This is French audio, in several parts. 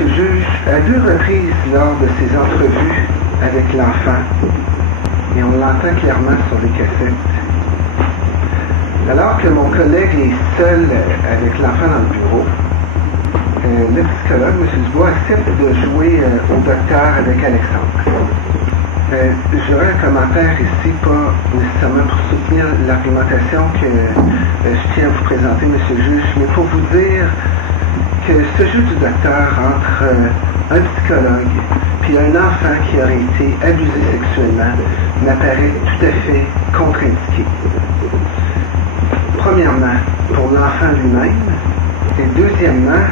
monsieur le juge, à 2 reprises lors de ses entrevues avec l'enfant, et on l'entend clairement sur les cassettes, alors que mon collègue est seul avec l'enfant dans le bureau, le psychologue, M. Dubois, accepte de jouer au docteur avec Alexandre. J'aurais un commentaire ici, pas nécessairement pour soutenir l'argumentation que je tiens à vous présenter, M. le juge, mais pour vous dire que ce jeu du docteur entre un psychologue puis un enfant qui aurait été abusé sexuellement m'apparaît tout à fait contre-indiqué. Premièrement, pour l'enfant lui-même, et deuxièmement,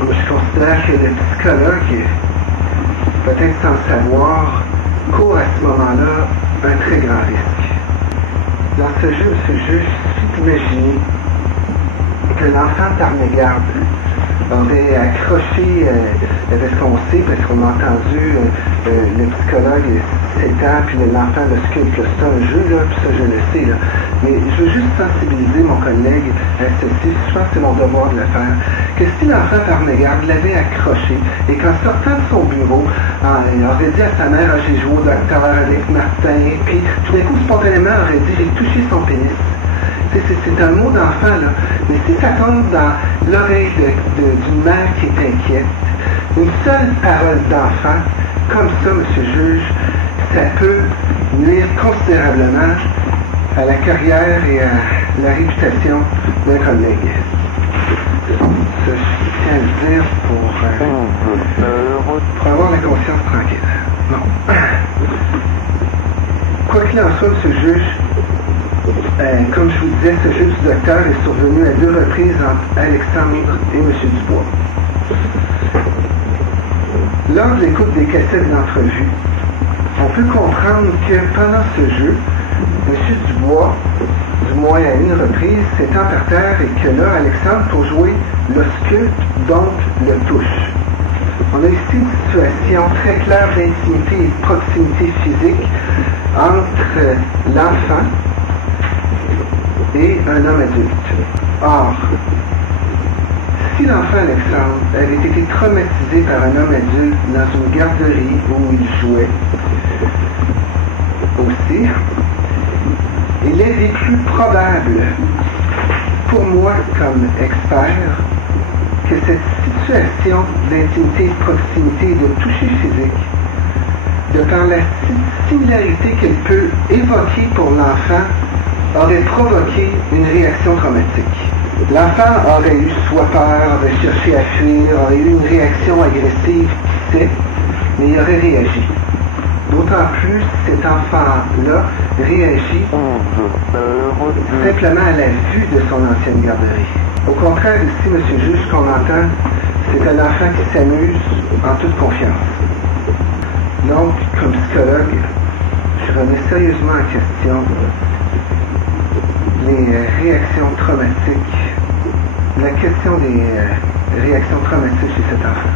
je considère que le psychologue, peut-être sans le savoir, court à ce moment-là un très grand risque. Dans ce jeu, il suffit d'imaginer que l'enfant par mégarde aurait accroché, parce qu'on sait, parce qu'on a entendu le psychologue s'étend, puis l'enfant le sculpte. C'est un jeu, là, puis ça je le sais, là. Mais je veux juste sensibiliser mon collègue à ceci, je pense que c'est mon devoir de le faire, que si l'enfant par mégarde l'avait accroché, et qu'en sortant de son bureau, il aurait dit à sa mère, j'ai joué au docteur avec Martin, puis tout d'un coup, spontanément, aurait dit, j'ai touché son pénis. C'est un mot d'enfant, là. Mais si ça tombe dans l'oreille d'une mère qui est inquiète, une seule parole d'enfant, comme ça, monsieur le juge, ça peut nuire considérablement à la carrière et à la réputation d'un collègue. Ça, je tiens à le dire pour avoir la conscience tranquille. Bon. Quoi qu'il en soit, monsieur le juge, comme je vous disais, ce jeu du docteur est survenu à 2 reprises entre Alexandre et M. Dubois. Lors de l'écoute des cassettes d'entrevue, on peut comprendre que pendant ce jeu, M. Dubois, du moins à une reprise, s'étend par terre et que là, Alexandre, pour jouer, le sculpte, donc le touche. On a ici une situation très claire d'intimité et de proximité physique entre l'enfant et un homme adulte. Or, si l'enfant Alexandre avait été traumatisé par un homme adulte dans une garderie où il jouait aussi, il est plus probable, pour moi comme expert, que cette situation d'intimité, de proximité, de toucher physique, de par la similarité qu'elle peut évoquer pour l'enfant, aurait provoqué une réaction traumatique. L'enfant aurait eu soit peur, aurait cherché à fuir, aurait eu une réaction agressive, mais il aurait réagi. D'autant plus, cet enfant-là réagit simplement à la vue de son ancienne garderie. Au contraire, ici, M. le juge, ce qu'on entend, c'est un enfant qui s'amuse en toute confiance. Donc, comme psychologue, je remets sérieusement en question les réactions traumatiques, la question des réactions traumatiques chez cet enfant.